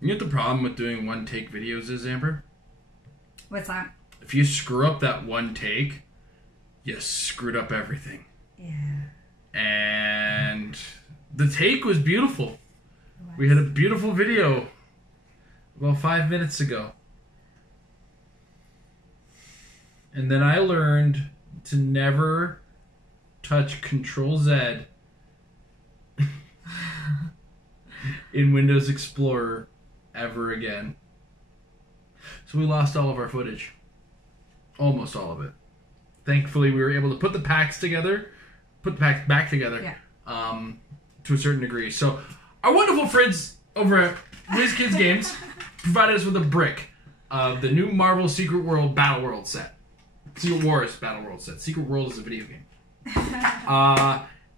You know what the problem with doing one take videos is, Amber? What's that? If you screw up that one take, you screwed up everything. Yeah. And the take was beautiful. We had a beautiful video about 5 minutes ago. And then I learned to never touch Control-Z in Windows Explorer ever again. So we lost all of our footage. Almost all of it. Thankfully, we were able to put the packs together, put the packs back together, to a certain degree. So our wonderful friends over at Wizkids Games provided us with a brick of the new Marvel Secret World Battleworld set. Secret Wars Battleworld set. Secret World is a video game.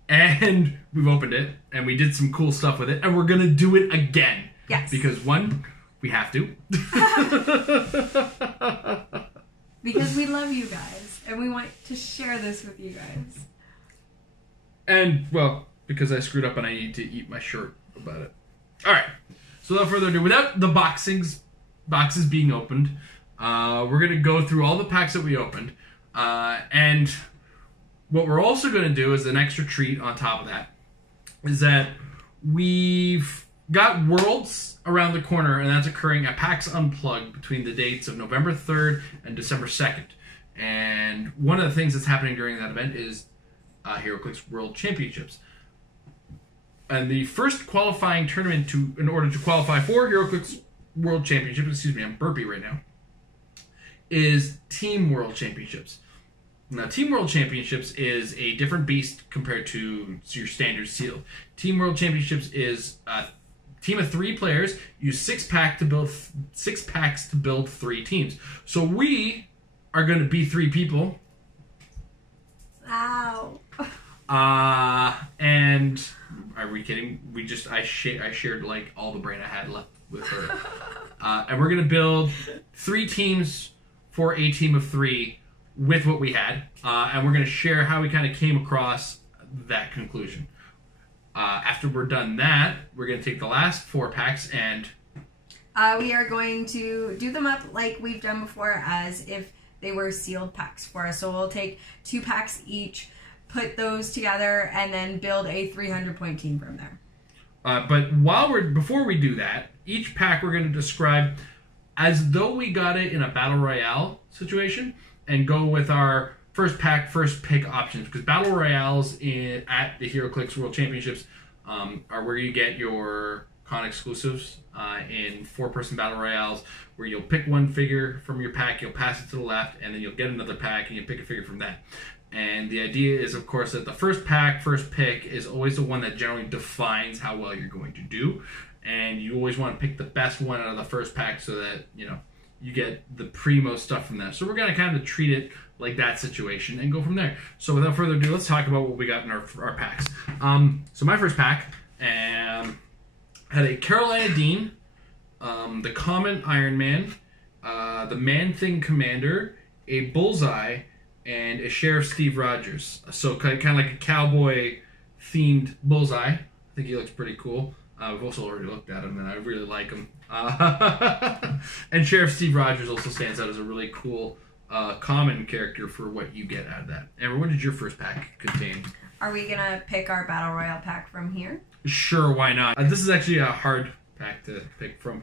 And we've opened it, and we did some cool stuff with it, and we're going to do it again. Yes. Because, one, we have to. Because we love you guys, and we want to share this with you guys. And, well, because I screwed up and I need to eat my shirt about it. Alright, so without further ado, without the boxes being opened, we're going to go through all the packs that we opened. And what we're also going to do as an extra treat on top of that is that we've got Worlds around the corner, and that's occurring at PAX Unplugged between the dates of November 3rd and December 2nd. And one of the things that's happening during that event is Heroclix World Championships. And the first qualifying tournament in order to qualify for Heroclix World Championships, excuse me, I'm burpy right now, is Team World Championships. Now, Team World Championships is a different beast compared to your standard sealed. Team World Championships is a team of 3 players. Use 6 packs to build 3 teams. So we are going to be 3 people. Wow. And are we kidding? I shared like all the brain I had left with her. And we're going to build 3 teams for a team of 3 with what we had. And we're going to share how we kind of came across that conclusion. After we're done that, we're going to take the last 4 packs and... we are going to do them up like we've done before as if they were sealed packs for us. So we'll take 2 packs each, put those together, and then build a 300-point team from there. But before we do that, each pack we're going to describe as though we got it in a Battle Royale situation and go with our first pack, first pick options. Because Battle Royales at the Heroclix World Championships are where you get your con exclusives in 4-person Battle Royales, where you'll pick one figure from your pack, you'll pass it to the left, and then you'll get another pack and you'll pick a figure from that. And the idea is, of course, that the first pack, first pick is always the one that generally defines how well you're going to do. And you always want to pick the best one out of the first pack so that, you get the primo stuff from that. So we're going to kind of treat it like that situation and go from there. So without further ado, let's talk about what we got in our packs. So my first pack had a Carolina Dean, the Common IronMan, the Man-Thing Commander, a Bullseye, and a Sheriff Steve Rogers. So kind of like a cowboy-themed Bullseye. I think he looks pretty cool. We've also already looked at him, and I really like him. And Sheriff Steve Rogers also stands out as a really cool common character for what you get out of that. Amber, what did your first pack contain? Are we going to pick our Battle Royale pack from here? Sure, why not? This is actually a hard pack to pick from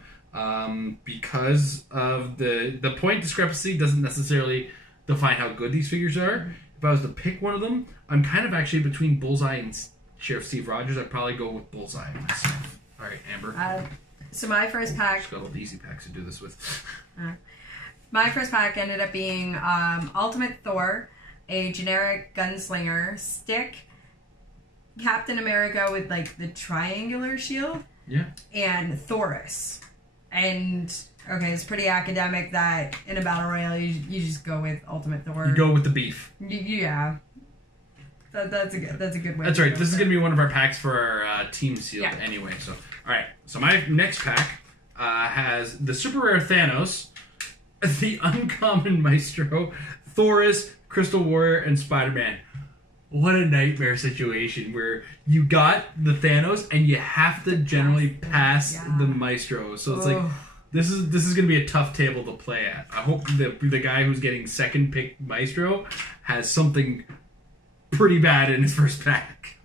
because of the point discrepancy doesn't necessarily define how good these figures are. If I was to pick one of them, I'm kind of actually between Bullseye and Sheriff Steve Rogers. I'd probably go with Bullseye myself. All right, Amber. So my first pack... Just got all the easy packs to do this with. My first pack ended up being Ultimate Thor, a generic gunslinger, stick, Captain America with like the triangular shield, and Thorus. And okay, it's pretty academic that in a battle royale you just go with Ultimate Thor. You go with the beef. Yeah. That's a good way. That's right. This is going to be one of our packs for our team sealed anyway. So, all right. So my next pack has the super rare Thanos, the uncommon Maestro, Thorus, Crystal Warrior, and SpiderMan. what a nightmare situation where you got the Thanos and you have to generally pass the Maestro. So it's like this is going to be a tough table to play at. I hope the guy who's getting second pick Maestro has something pretty bad in his first pack.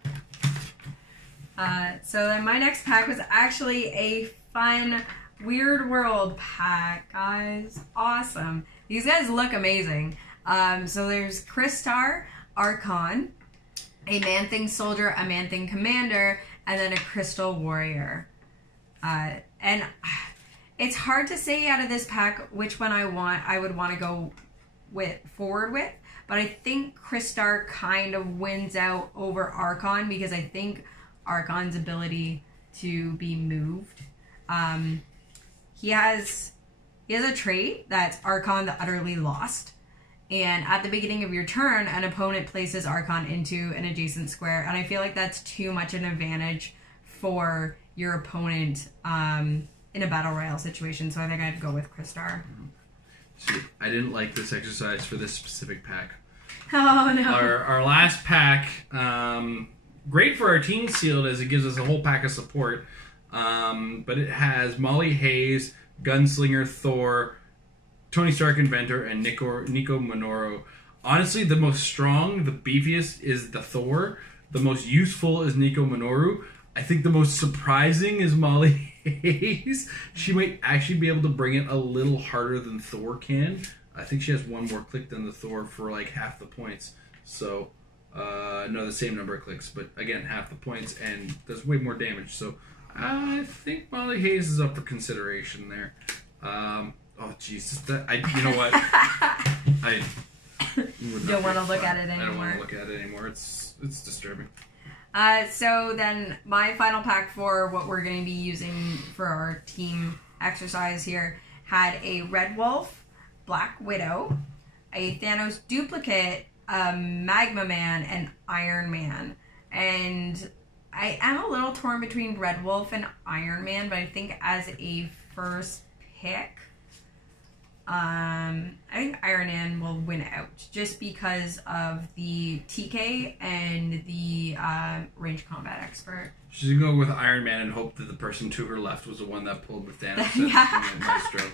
So then my next pack was actually a fun Weird World pack, guys. Awesome. These guys look amazing. So there's Crystar, Archon, a Man-Thing Soldier, a Man-Thing Commander, and then a Crystal Warrior. And it's hard to say out of this pack which one I would want to go forward with, but I think Crystar kind of wins out over Archon because I think Archon's ability to be moved. He has a trait that's Archon the Utterly Lost. And at the beginning of your turn, an opponent places Archon into an adjacent square. And I feel like that's too much an advantage for your opponent in a Battle Royale situation. So I think I'd go with Crystar. See, I didn't like this exercise for this specific pack. Oh, no. Our last pack, great for our team sealed as it gives us a whole pack of support. But it has Molly Hayes, Gunslinger, Thor, Tony Stark Inventor, and Nico Minoru. Honestly, the most strong, the beefiest is the Thor. The most useful is Nico Minoru. I think the most surprising is Molly Hayes. She might actually be able to bring it a little harder than Thor can. I think she has one more click than the Thor for like half the points. So, no, the same number of clicks, but again, half the points, and does way more damage. So, I think Molly Hayes is up for consideration there. Oh Jesus! You know what? I don't want to look at it anymore. I don't want to look at it anymore. It's disturbing. So then my final pack for what we're going to be using for our team exercise here had a Red Wolf, Black Widow, a Thanos duplicate, a Magma Man, and Iron Man. And I am a little torn between Red Wolf and Iron Man, but I think as a first pick, I think Iron Man will win out just because of the TK and the range combat expert. She's gonna go with Iron Man and hope that the person to her left was the one that pulled with Thanos. Maestro.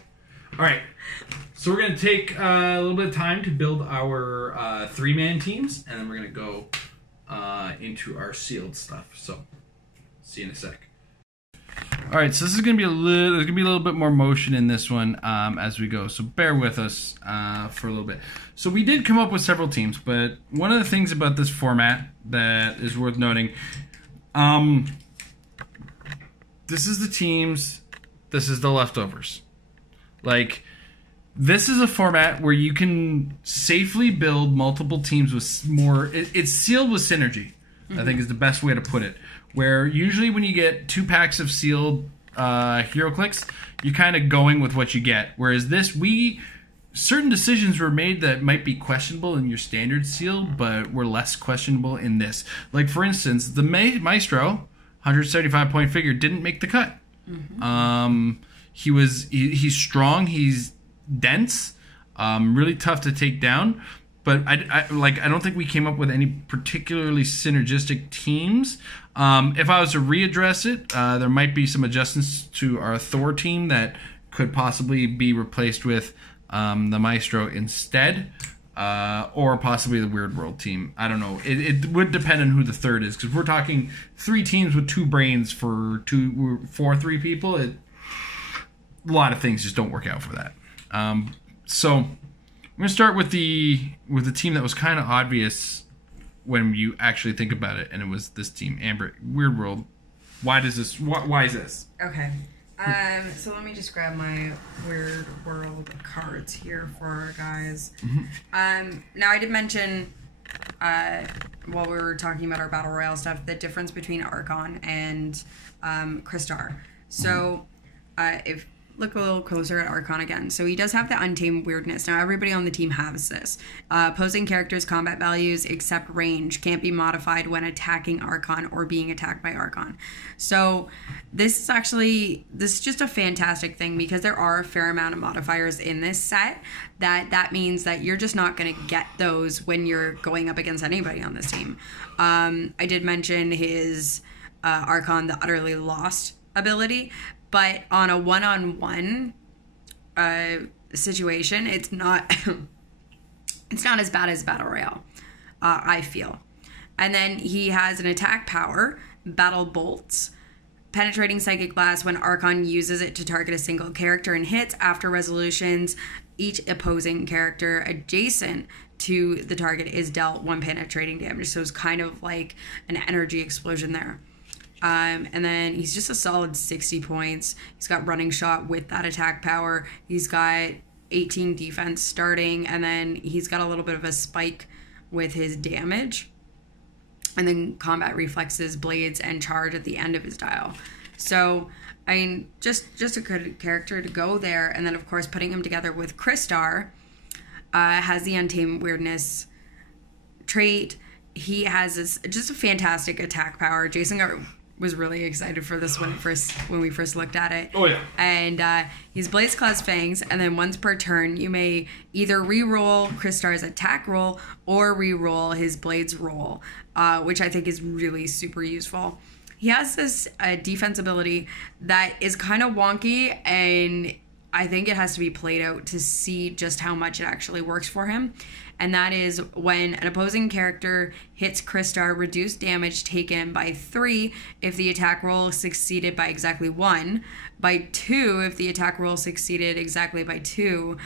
All right, so we're gonna take a little bit of time to build our 3-man teams, and then we're gonna go into our sealed stuff. So, see you in a sec. All right, so this is gonna be there's gonna be a little bit more motion in this one as we go. So bear with us for a little bit. So we did come up with several teams, but one of the things about this format that is worth noting, this is the teams, this is the leftovers. Like, this is a format where you can safely build multiple teams with more. It's sealed with synergy, I think is the best way to put it. Where usually when you get 2 packs of sealed Heroclix, you're kind of going with what you get. Whereas this, certain decisions were made that might be questionable in your standard sealed, but were less questionable in this. Like, for instance, the Maestro, 175-point figure, didn't make the cut. He's strong, he's dense, really tough to take down. But I don't think we came up with any particularly synergistic teams. If I was to readdress it, there might be some adjustments to our Thor team that could possibly be replaced with the Maestro instead, or possibly the Weird World team. I don't know. It would depend on who the third is, because we're talking 3 teams with 2 brains for 3 people. A lot of things just don't work out for that. So I'm going to start with the team that was kind of obvious when you actually think about it, and it was this team, Amber, Weird World. Why is this? Okay. So let me just grab my Weird World cards here for our guys. Now I did mention while we were talking about our Battle Royale stuff, the difference between Archon and Crystar. So if look a little closer at Archon again. So he does have the Untamed Weirdness. Now, everybody on the team has this. Opposing characters' combat values, except range, can't be modified when attacking Archon or being attacked by Archon. So this is just a fantastic thing because there are a fair amount of modifiers in this set that means that you're just not going to get those when you're going up against anybody on this team. I did mention his Archon, the Utterly Lost ability, but on a one-on-one situation, it's not it's not as bad as Battle Royale, I feel. And then he has an attack power, Battle Bolts, penetrating psychic blast when Archon uses it to target a single character and hits. After resolutions, each opposing character adjacent to the target is dealt 1 penetrating damage. So it's kind of like an energy explosion there. And then he's just a solid 60 points. He's got running shot with that attack power. He's got 18 defense starting, and then he's got a little bit of a spike with his damage. And then combat reflexes, blades, and charge at the end of his dial. So, I mean, just a good character to go there. And then, of course, putting him together with Crystar, has the Untamed Weirdness trait. He has just a fantastic attack power. Jason was really excited for this when we first looked at it. Oh, yeah. And he's Blaze Claw's Fangs, and then once per turn, you may either re-roll Crystar's attack roll or re-roll his Blade's roll, which I think is really super useful. He has this defense ability that is kind of wonky, and I think it has to be played out to see just how much it actually works for him. And that is when an opposing character hits Crystar, reduce damage taken by 3 if the attack roll succeeded by exactly 1, by 2 if the attack roll succeeded exactly by 2,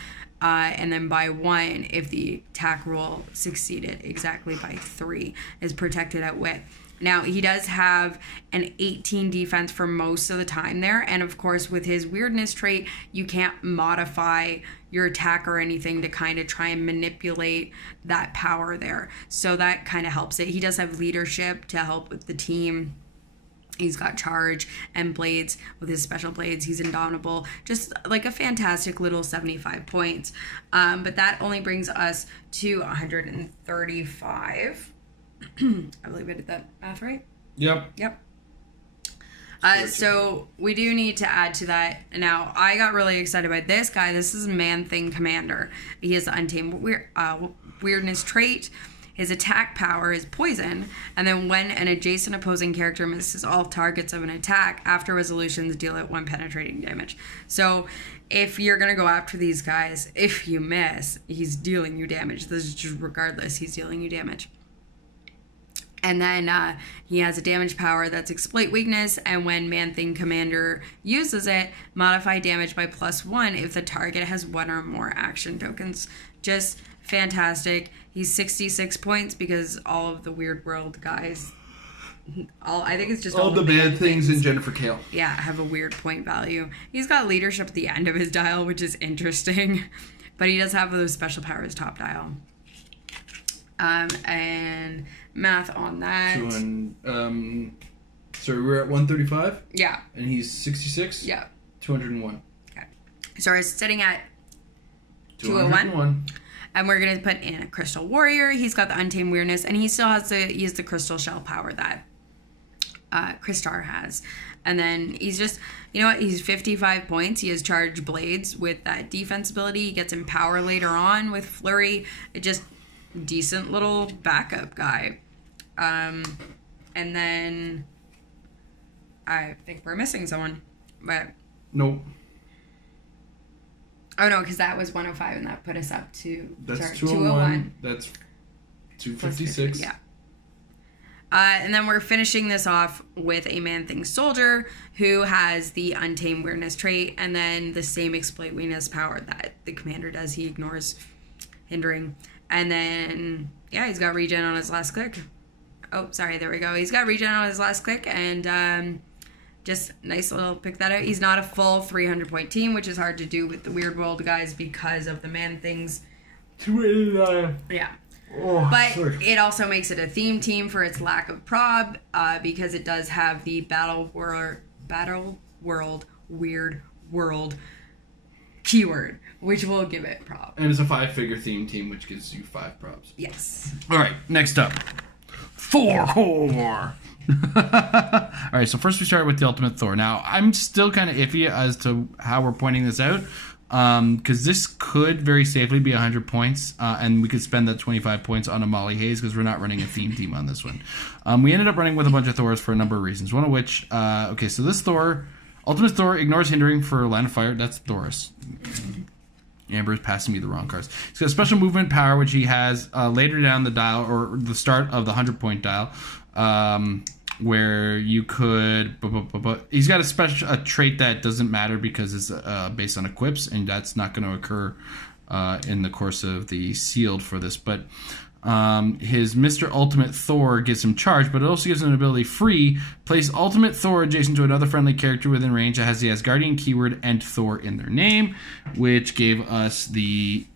and then by 1 if the attack roll succeeded exactly by 3 is protected at wit. Now, he does have an 18 defense for most of the time there. And, of course, with his weirdness trait, you can't modify your attack or anything to kind of try and manipulate that power there. So that kind of helps it. He does have leadership to help with the team. He's got charge and blades with his special blades. He's indomitable. Just like a fantastic little 75 points. But that only brings us to 135. I believe I did that math right. Yep. So we do need to add to that. Now, I got really excited by this guy. This is Man-Thing Commander. He has the Untamed Weirdness trait. His attack power is poison, and then when an adjacent opposing character misses all targets of an attack, after resolutions, deal it 1 penetrating damage. So if you're going to go after these guys, if you miss, he's dealing you damage. This is just regardless, he's dealing you damage. And then he has a damage power that's Exploit Weakness, and when Man-Thing Commander uses it, modify damage by +1 if the target has 1 or more action tokens. Just fantastic. He's 66 points because all of the Weird World guys, I think it's just all the bad things in Jennifer Kale. Yeah, have a weird point value. He's got leadership at the end of his dial, which is interesting. But he does have those special powers top dial. And math on that. So we're at 135? Yeah. And he's 66? Yeah. 201. Okay. So we're sitting at 201. And we're going to put in a Crystal Warrior. He's got the Untamed Weirdness, and he still has the Crystal Shell power that Crystar has. And then he's just, you know what, he's 55 points. He has Charged Blades with that defense ability. He gets Empower later on with Flurry. It just, decent little backup guy. And then I think we're missing someone. But nope. Oh, no, because that was 105, and that put us up to... That's 201. That's 256. Yeah. And then we're finishing this off with a Man-Thing Soldier who has the Untamed Weirdness trait, and then the same Exploit Weakness power that the commander does. He ignores hindering. And then, yeah, he's got regen on his last click. Oh, sorry, there we go. He's got regen on his last click, and... just nice little pick that out. He's not a full 300-point team, which is hard to do with the Weird World guys because of the Man-Things. 289. Yeah. Oh, but sorry. It also makes it a theme team for its lack of prob, because it does have the Battleworld Weird World keyword, which will give it prop. And it's a 5-figure theme team, which gives you 5 props. Yes. All right, next up, Thor. All right, so first we started with the Ultimate Thor. Now, I'm still kind of iffy as to how we're pointing this out, because this could very safely be 100 points, and we could spend that 25 points on a Molly Hayes because we're not running a theme team on this one. We ended up running with a bunch of Thors for a number of reasons, one of which, okay, so this Thor, Ultimate Thor ignores hindering for line of fire. That's Thoris. Amber is passing me the wrong cards. He's got special movement power, which he has later down the dial, or the start of the 100-point dial, where you could... He's got a trait that doesn't matter because it's based on equips, and that's not going to occur in the course of the sealed for this. But his Mr. Ultimate Thor gives him charge, but it also gives him an ability free. Place Ultimate Thor adjacent to another friendly character within range that has the Asgardian keyword and Thor in their name, which gave us the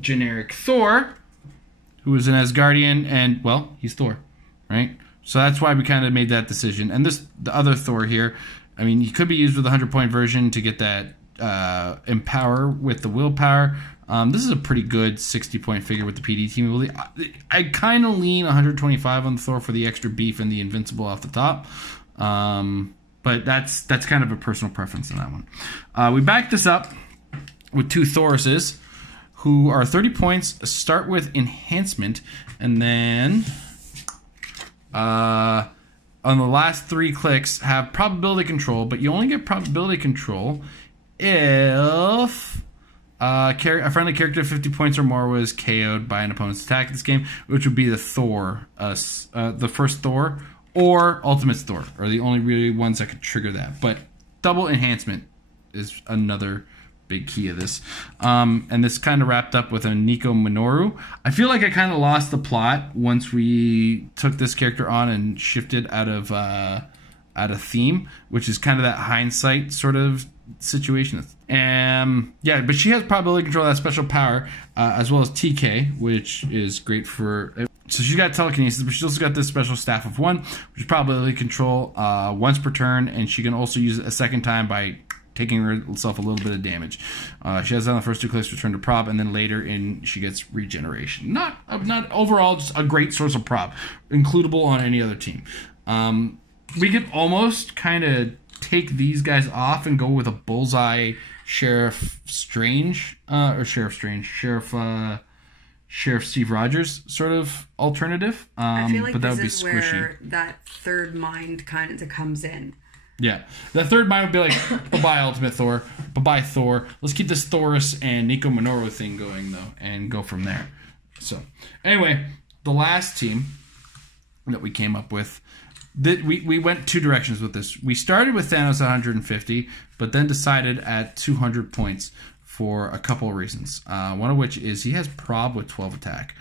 generic Thor, who is an Asgardian, and, well, he's Thor, right? So that's why we kind of made that decision. And the other Thor here, I mean, he could be used with a 100-point version to get that Empower with the willpower. This is a pretty good 60-point figure with the PD team ability. I kind of lean 125 on the Thor for the extra beef and the invincible off the top. But that's kind of a personal preference on that one. We backed this up with 2 Thorises, who are 30 points, start with enhancement, and then on the last 3 clicks have probability control, but you only get probability control if a friendly character of 50 points or more was KO'd by an opponent's attack in this game, which would be the Thor, the first Thor, or Ultimate Thor, are the only really ones that could trigger that. But double enhancement is another big key of this. And this kind of wrapped up with a Nico Minoru. I feel like I kind of lost the plot once we took this character on and shifted out of theme, which is kind of that hindsight sort of situation. Yeah, but she has probability control, that special power, as well as TK, which is great for... So she's got telekinesis, but she's also got this special staff of 1, which is probability control once per turn, and she can also use it a second time by taking herself a little bit of damage. She has that on the first 2 clicks, return to prop, and then later she gets regeneration. Not overall just a great source of prop, includable on any other team. We could almost kind of take these guys off and go with a bullseye Sheriff Strange, Sheriff Steve Rogers sort of alternative. I feel like but that this would be is squishy. where that third mind kind of comes in. Yeah, that third mind would be like, bye-bye Ultimate Thor, bye-bye Thor. Let's keep this Thoris and Nico Minoru thing going, though, and go from there. So, anyway, the last team that we came up with, we went 2 directions with this. We started with Thanos at 150, but then decided at 200 points for a couple of reasons. One of which is he has prob with 12 attack.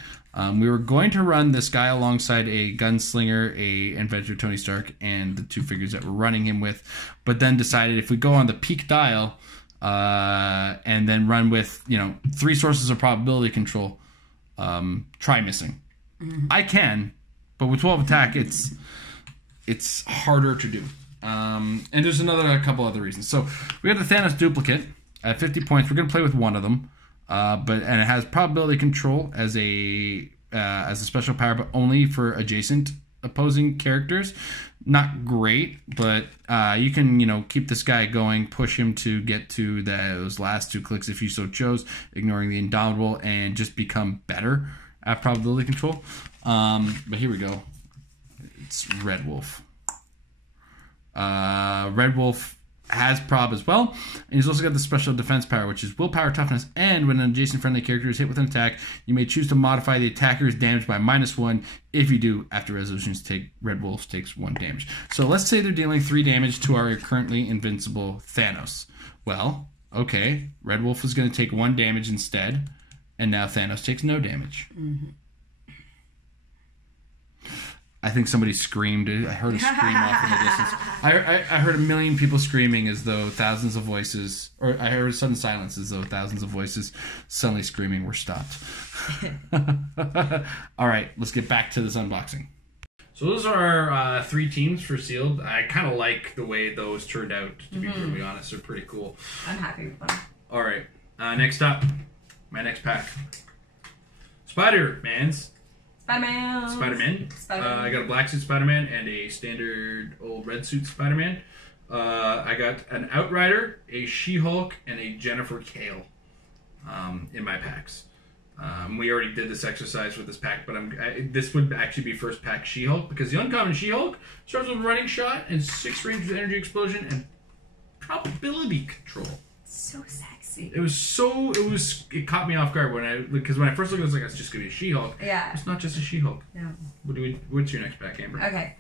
We were going to run this guy alongside a gunslinger, a inventor Tony Stark, and the 2 figures that we're running him with, but then decided if we go on the peak dial and then run with 3 sources of probability control, try missing. Mm-hmm. I can, but with 12 attack, it's harder to do. And there's a couple other reasons. So we got the Thanos duplicate at 50 points. We're going to play with one of them. And it has probability control as a special power, but only for adjacent opposing characters. Not great, but you can keep this guy going, push him to get to those last 2 clicks if you so chose, ignoring the Indomitable, and just become better at probability control. But here we go. It's Red Wolf. Red Wolf has prob as well, and he's also got the special defense power, which is willpower, toughness, and when an adjacent friendly character is hit with an attack, you may choose to modify the attacker's damage by -1. If you do, after resolutions, Red Wolf takes 1 damage. So let's say they're dealing 3 damage to our currently invincible Thanos. Well, okay, Red Wolf is going to take 1 damage instead, and now Thanos takes no damage. Mm-hmm. I think somebody screamed. I heard a scream off in the distance. I heard a million people screaming as though thousands of voices, or I heard a sudden silence as though thousands of voices suddenly screaming were stopped. All right, let's get back to this unboxing. So those are our 3 teams for sealed. I kind of like the way those turned out, to be brutally honest. They're pretty cool. I'm happy with them. All right. Next up, my next pack. Spider-Man. I got a black suit Spider-Man and a standard old red suit Spider-Man. I got an Outrider, a She-Hulk, and a Jennifer Kale in my packs. We already did this exercise with this pack, but this would actually be first pack She-Hulk, because the uncommon She-Hulk starts with running shot and 6 range with energy explosion and probability control. So sexy. It caught me off guard because when I first looked at it, I was like, it's just gonna be a She-Hulk. Yeah. It's not just a She-Hulk. No. What's your next pack, Amber? Okay.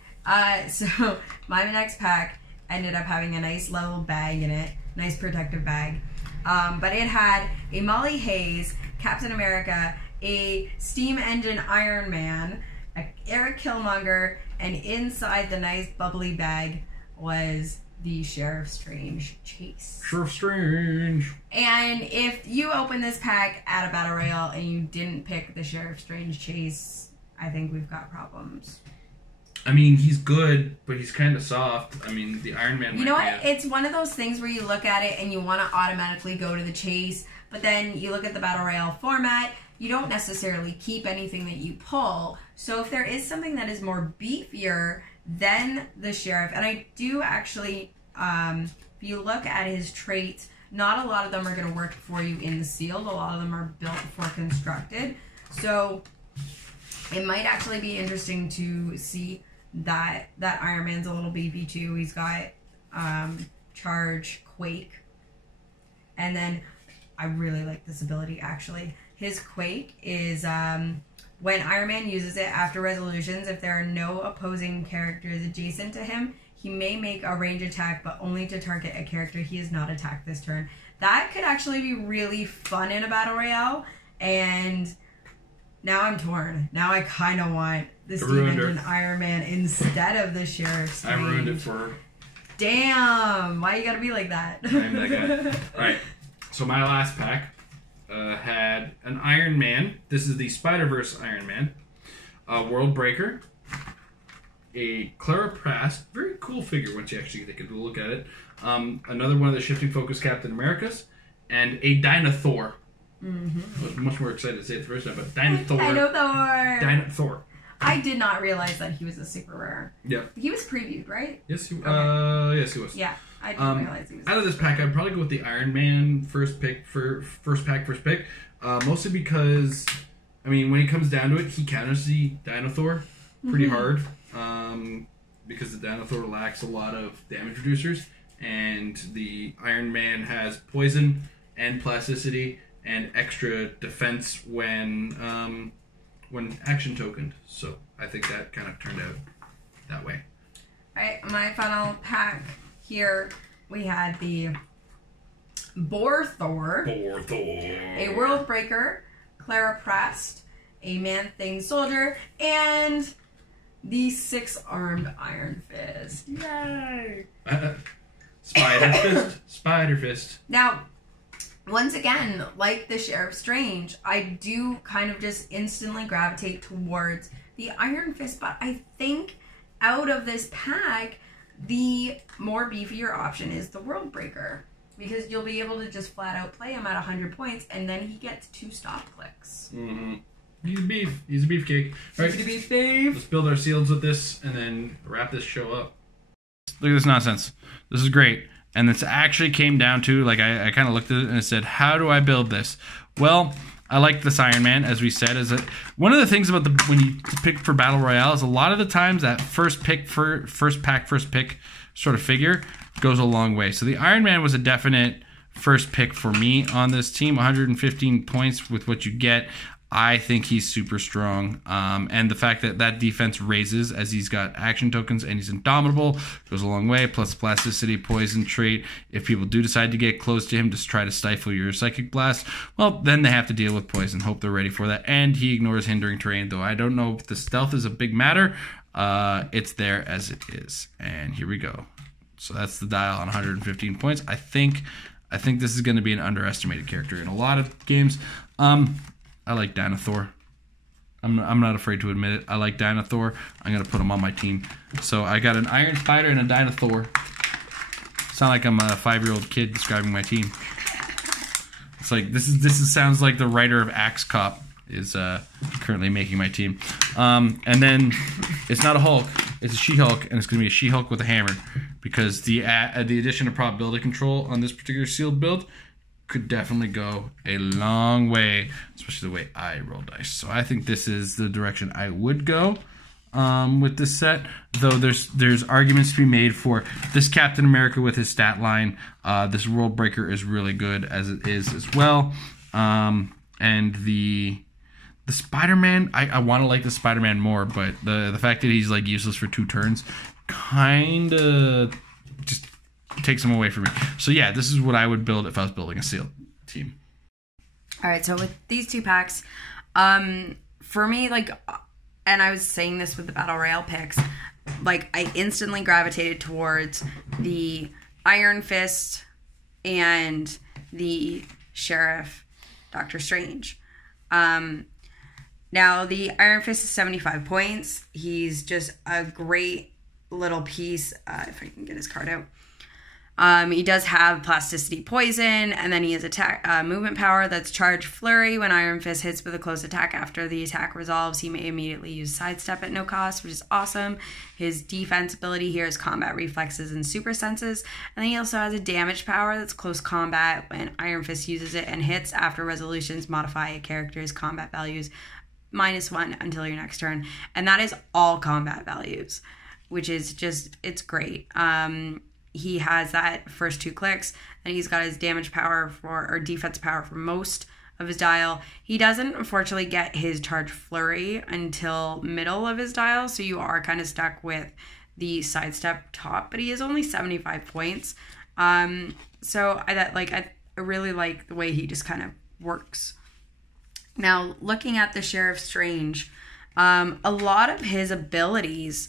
So my next pack ended up having a nice little bag in it, nice protective bag. But it had a Molly Hayes, Captain America, a steam engine Iron Man, a Eric Killmonger, and inside the nice bubbly bag was the Sheriff Strange chase. Sheriff Strange. And if you open this pack at a Battle Royale and you didn't pick the Sheriff Strange chase, I think we've got problems. I mean, he's good, but he's kind of soft. I mean, the Iron Man... You know what? It's one of those things where you look at it and you want to automatically go to the chase, but then you look at the Battle Royale format, you don't necessarily keep anything that you pull. So if there is something that is more beefier than the Sheriff, and I do actually, if you look at his traits, not a lot of them are going to work for you in the sealed. A lot of them are built for constructed. So it might actually be interesting to see that Iron Man's a little beefy too. He's got Charge, Quake, and then I really like this ability actually. His Quake is when Iron Man uses it after resolutions, if there are no opposing characters adjacent to him, he may make a range attack, but only to target a character he has not attacked this turn. That could actually be really fun in a Battle Royale, and now I'm torn. Now I kind of want the Steam Engine Iron Man instead of the Sheriff Strange. I ruined it for her. Damn! Why you gotta be like that? I'm that guy. Alright, so my last pack had an Iron Man. This is the Spider-Verse Iron Man. A World Breaker. A Clara Pratt. Very cool figure once you actually take a look at it. Another one of the Shifting Focus Captain Americas. And a Thor. I was much more excited to say it the first time, but Thor. Thor. I did not realize that he was a super rare. Yeah. He was previewed, right? Yes, he was. Yeah, I didn't realize he was. Out of this pack, I'd probably go with the Iron Man first pick. Mostly because, I mean, when it comes down to it, he counters the Thor pretty hard. Because the Thor lacks a lot of damage reducers, and the Iron Man has poison and plasticity and extra defense when action tokened. So I think that kind of turned out that way. Alright, my final pack here, we had the Boar Thor, a World Breaker, Clara Pratt, a Man-Thing Soldier, and the 6-armed Iron Fist. Yay! Spider Fist. Now, once again, like the Sheriff Strange, I do kind of just instantly gravitate towards the Iron Fist, but I think out of this pack, the more beefier option is the World Breaker, because you'll be able to just flat out play him at 100 points, and then he gets 2 stop clicks. He's a beef. He's a beefcake. All right, let's build our seals with this, and then wrap this show up. Look at this nonsense. This is great. And this actually came down to, like, I kind of looked at it and I said, how do I build this? Well, I like this Iron Man, as we said. One of the things about when you pick for Battle Royale is a lot of the times that first pick sort of figure goes a long way. So the Iron Man was a definite first pick for me on this team. 115 points with what you get. I think he's super strong, and the fact that defense raises as he's got action tokens and he's indomitable goes a long way, plus plasticity, poison trait. If people do decide to get close to him to try to stifle your Psychic Blast, well, then they have to deal with poison. Hope they're ready for that, and he ignores hindering terrain, though I don't know if the stealth is a big matter. It's there as it is, and here we go. So that's the dial on 115 points. I think this is going to be an underestimated character in a lot of games. I like Thor. I'm not afraid to admit it. I like Thor. I'm going to put him on my team. So I got an Iron Spider and a Thor. Sound like I'm a 5-year-old kid describing my team. It's like this sounds like the writer of Axe Cop is currently making my team. And then it's not a Hulk, it's a She-Hulk, and it's going to be a She-Hulk with a hammer, because the addition of probability control on this particular sealed build could definitely go a long way, especially the way I roll dice. So I think this is the direction I would go with this set. Though there's arguments to be made for this Captain America with his stat line. This World Breaker is really good as it is as well. And the Spider-Man, I want to like the Spider-Man more, but the fact that he's like useless for 2 turns kind of just takes him away from me. So yeah, this is what I would build if I was building a sealed team. All right, so with these 2 packs, for me, like, and I was saying this with the Battle Royale picks, like, I instantly gravitated towards the Iron Fist and the Sheriff Doctor Strange. Now, the Iron Fist is 75 points. He's just a great little piece, if I can get his card out. He does have plasticity poison, and then he has attack movement power that's charge flurry. When Iron Fist hits with a close attack after the attack resolves, he may immediately use sidestep at no cost, which is awesome. His defense ability here is combat reflexes and super senses, and then he also has a damage power that's close combat. When Iron Fist uses it and hits after resolutions, modify a character's combat values -1 until your next turn, and that is all combat values, which is just, it's great. He has that first 2 clicks, and he's got his damage power or defense power for most of his dial. He doesn't unfortunately get his charge flurry until middle of his dial, so you are kind of stuck with the sidestep top, but he is only 75 points. So I really like the way he just kind of works. Now, looking at the Sheriff Strange, a lot of his abilities,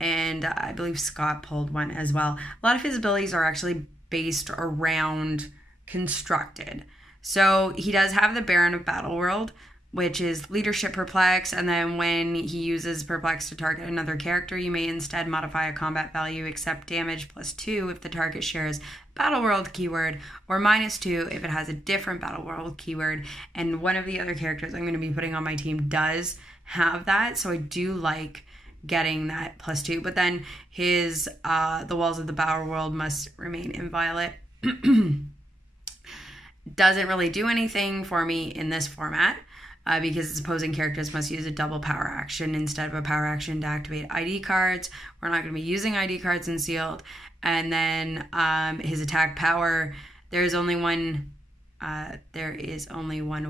and I believe Scott pulled one as well, a lot of his abilities are actually based around constructed. So he does have the Baron of Battleworld, which is leadership perplex, and then when he uses perplex to target another character, you may instead modify a combat value except damage +2 if the target shares Battleworld keyword, or -2 if it has a different Battleworld keyword. And one of the other characters I'm going to be putting on my team does have that, so I do like getting that +2. But then his the walls of the Battleworld must remain inviolate. Doesn't really do anything for me in this format. Because its opposing characters must use a double power action instead of a power action to activate ID cards. We're not going to be using ID cards in sealed. And then his attack power, there is only one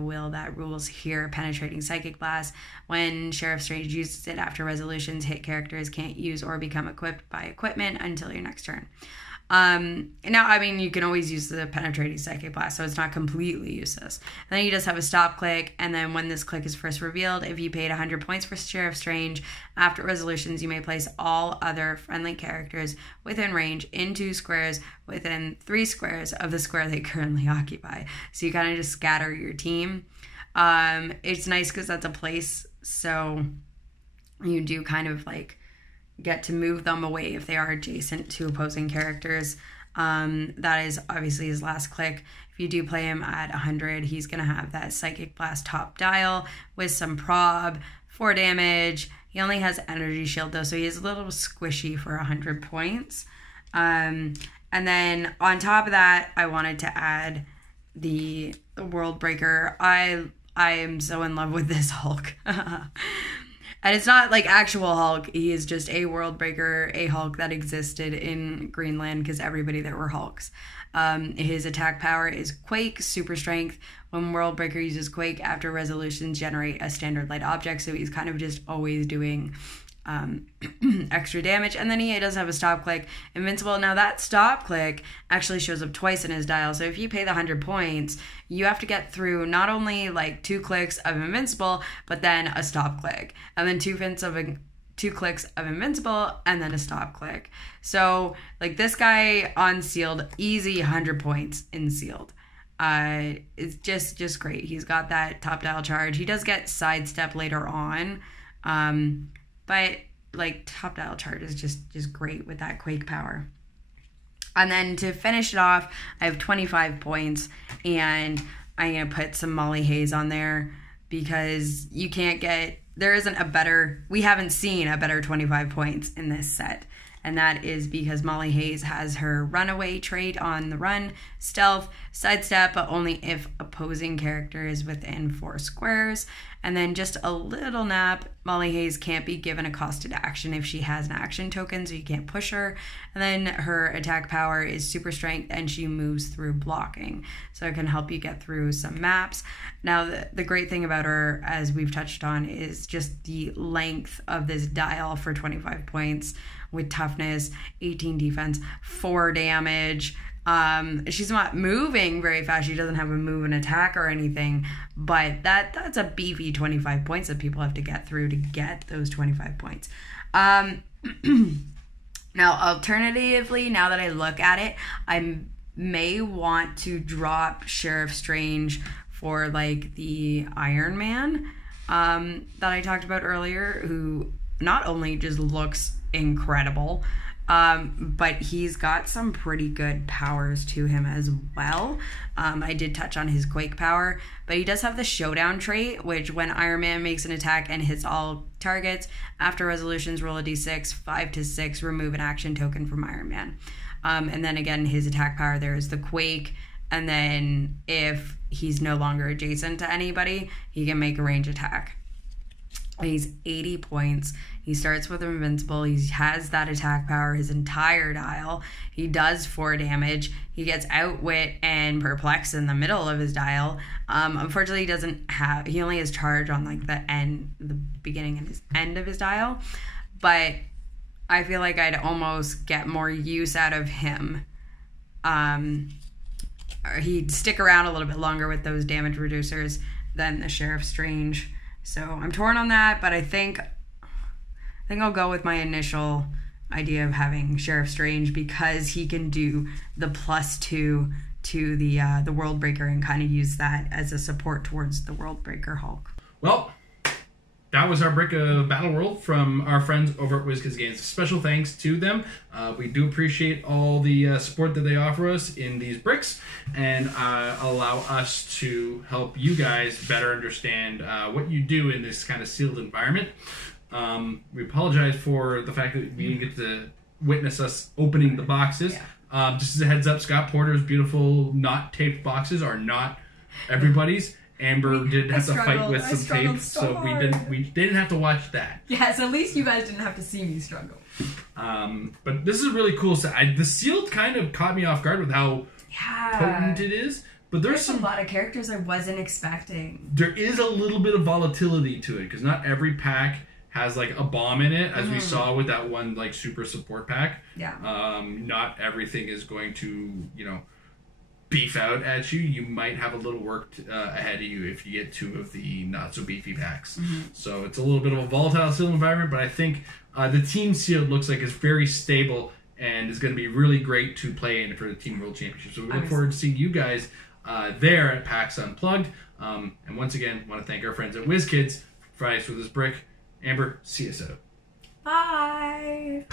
will that rules here, penetrating psychic blast. When Sheriff Strange uses it after resolutions, hit characters can't use or become equipped by equipment until your next turn. Now, I mean, you can always use the penetrating psychic blast, so it's not completely useless. And then you just have a stop click, and then when this click is first revealed, if you paid 100 points for Sheriff Strange, after resolutions, you may place all other friendly characters within range in 2 squares within 3 squares of the square they currently occupy. So you kind of just scatter your team. It's nice because that's a place, so you do kind of like get to move them away if they are adjacent to opposing characters. That is obviously his last click. If you do play him at 100, he's going to have that Psychic Blast top dial with some prob, 4 damage. He only has energy shield though, so he is a little squishy for 100 points. And then on top of that, I wanted to add the World Breaker. I am so in love with this Hulk. And it's not like actual Hulk. He is just a World Breaker, a Hulk that existed in Greenland because everybody there were Hulks. His attack power is Quake, Super Strength. When World Breaker uses Quake, after resolutions generate a standard light object. So he's kind of just always doing extra damage. And then he does have a stop click, Invincible. Now that stop click actually shows up twice in his dial. So if you pay the 100 points, you have to get through not only like 2 clicks of Invincible, but then a stop click, and then 2 clicks of Invincible, and then a stop click. So like this guy on sealed, easy 100 points in sealed. It's just great. He's got that top dial charge. He does get sidestep later on, but like top dial charge is just great with that quake power. And then to finish it off, I have 25 points, and I'm gonna put some Molly Hayes on there because we haven't seen a better 25 points in this set. And that is because Molly Hayes has her runaway trait on the run, stealth, sidestep, but only if opposing character is within 4 squares. And then just a little nap, Molly Hayes can't be given a costed action if she has an action token, so you can't push her. And then her attack power is super strength, and she moves through blocking. So it can help you get through some maps. Now, the great thing about her, as we've touched on, is just the length of this dial for 25 points. With toughness, 18 defense, 4 damage. She's not moving very fast. She doesn't have a move and attack or anything, but that's a beefy 25 points that people have to get through to get those 25 points. Now, alternatively, now that I look at it, I may want to drop Sheriff Strange for like the IronMan that I talked about earlier, who not only just looks incredible, but he's got some pretty good powers to him as well. I did touch on his quake power, but he does have the showdown trait, which when Iron Man makes an attack and hits all targets, after resolutions, roll a d6, 5 to 6, remove an action token from Iron Man. And then again, his attack power there is the quake, and then if he's no longer adjacent to anybody, he can make a range attack. He's 80 points. He starts with Invincible. He has that attack power his entire dial. He does 4 damage. He gets Outwit and Perplex in the middle of his dial. Unfortunately, he only has charge on like the beginning and his end of his dial. But I feel like I'd almost get more use out of him. He'd stick around a little bit longer with those damage reducers than the Sheriff Strange. So I'm torn on that, but I think I'll go with my initial idea of having Sheriff Strange because he can do the +2 to the World Breaker and kind of use that as a support towards the World Breaker Hulk. Well, that was our brick of Battleworld from our friends over at Wizkids Games. Special thanks to them. We do appreciate all the support that they offer us in these bricks and allow us to help you guys better understand what you do in this kind of sealed environment. We apologize for the fact that we didn't get to witness us opening the boxes. Yeah. Just as a heads up, Scott Porter's beautiful not taped boxes are not everybody's. Amber did have to fight with some tape, so we didn't have to watch that. Yes, at least you guys didn't have to see me struggle. But this is really cool. So the sealed kind of caught me off guard with how potent it is. But there's a lot of characters I wasn't expecting. There is a little bit of volatility to it because not every pack has like a bomb in it, as we saw with that one like super support pack. Yeah. Not everything is going to beef out at you. You might have a little work ahead of you if you get 2 of the not so beefy packs. So it's a little bit of a volatile sealed environment, but I think the team sealed looks like it's very stable and is going to be really great to play in for the Team World Championship. So we look forward to seeing you guys there at PAX Unplugged. And once again, want to thank our friends at WizKids for providing us with this brick. Amber, see us out. Bye.